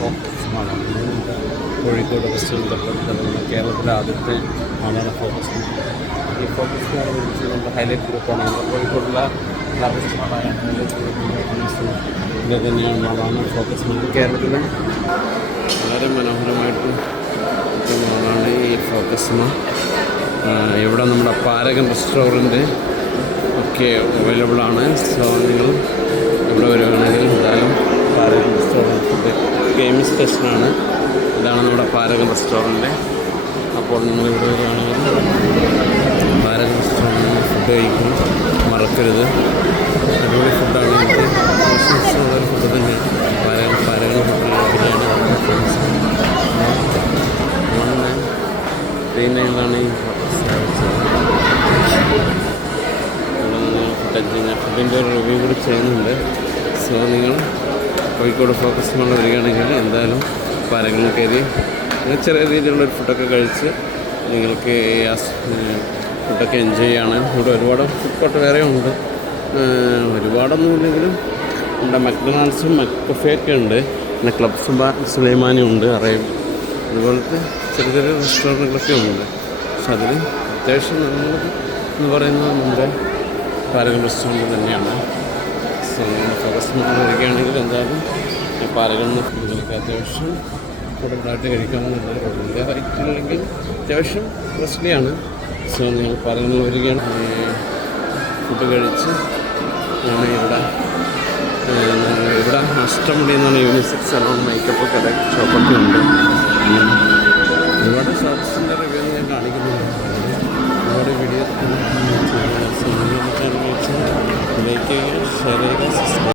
Focus മാളാണ്. Kozhikode വെസ്റ്റിൻ്റെ തൊട്ടടുത്തുള്ള കേരളത്തിലെ ആദ്യത്തെ മാളാണ് ഫോക്കസ് മാൾ. ഈ ഫോക്കസ് മാൾ വിളിച്ച് നമ്മുടെ ഹൈലൈറ്റ് ഗ്രൂപ്പാണ്. നമ്മുടെ കോഴിക്കോടുള്ള ലാർജസ്റ്റ് മാളായ ഹൈലൈറ്റ് ഗ്രൂപ്പിൻ്റെ തന്നെയാണ് മാളാണ് ഫോക്കസ് മാൾ. കേരളത്തിലെ വളരെ മനോഹരമായിട്ട് മാളാണ് ഈ ഫോക്കസ് മാൾ. ഇവിടെ നമ്മുടെ പാരഗൺ റെസ്റ്റോറൻറ്റ് ഒക്കെ അവൈലബിളാണ്. സോ നിങ്ങൾ ഇവിടെ വരികയാണെങ്കിൽ എന്തായാലും പാരഗൺ റെസ്റ്റോറൻറ്റ് ഫുഡ് ഗെയിമിംഗ് സ്റ്റേഷനാണ്. ഇതാണ് നമ്മുടെ പാരഗൺ റെസ്റ്റോറൻറ്റ്. അപ്പോൾ നിങ്ങൾ ഇവിടെ വരികയാണെങ്കിൽ പാരഗൺ റെസ്റ്റോറൻറ്റിൽ ഫുഡ് കഴിക്കാൻ മറക്കരുത്. അടിപൊളി ഫുഡാണ്. എനിക്ക് ഇഷ്ടമുള്ള ഫുഡ് തന്നെയാണ് പാരഗൺ ഫുഡിലാണ് ബിരിയാണി. 139 ഈ ഫുഡിൻ്റെ ഒരു റിവ്യൂ കൂടി ചെയ്യുന്നുണ്ട്. സോ നിങ്ങൾ കോഴിക്കോട് ഫോക്കസ് മാൾ വരികയാണെങ്കിൽ എന്തായാലും പാരഗൺ കയറി ചെറിയ രീതിയിലുള്ളൊരു ഫുഡൊക്കെ കഴിച്ച് നിങ്ങൾക്ക് ഫുഡൊക്കെ എൻജോയ് ചെയ്യാണ്. ഇവിടെ ഒരുപാട് ഫുഡ് കോർട്ട് വേറെ ഉണ്ട്. ഒരുപാടൊന്നുമില്ലെങ്കിലും ഇവിടെ മക്ഡൊണാൾഡ്സും മക്കഫെയൊക്കെ ഉണ്ട്. പിന്നെ ക്ലബ് സുലൈമാനി ഉണ്ട്. അതുപോലത്തെ ചെറിയ ചെറിയ റെസ്റ്റോറൻറ്റുകളൊക്കെ ഉണ്ട്. പക്ഷെ അതിൽ അത്യാവശ്യം നല്ലത് എന്ന് പറയുന്നത് നമ്മുടെ പാരഗൺ റെസ്റ്റോറൻറ്റ് തന്നെയാണ്. സോ ഫോക്കസ് മാൾ വരികയാണെങ്കിൽ എന്തായാലും പാരഗണിൽ ഫുഡുകളൊക്കെ അത്യാവശ്യം കൂടുതലായിട്ട് കഴിക്കാമെന്നുണ്ട്. വലിയ റേറ്റ് ഇല്ലെങ്കിൽ അത്യാവശ്യം കോസ്റ്റ്ലിയാണ്. സോ നിങ്ങൾ പാരഗണിൽ വരികയാണെങ്കിൽ ഫുഡ് കഴിച്ച് ഇവിടെ അഷ്ടമുടി എന്നാണ് യൂണിസെക്സ് സലോൺ മേക്കപ്പ് ഒക്കെ ഷോപ്പൊക്കെ ഉണ്ട്. ഒരുപാട് ഷോപ്സിൻ്റെ റിവ്യൂ ഞാൻ കാണിക്കുന്നുണ്ട്. ഒരുപാട് വീഡിയോസ് ലൈക്ക് ചെയ്യുക, ഷെയർ ചെയ്യുക, സബ്സ്ക്രൈബ്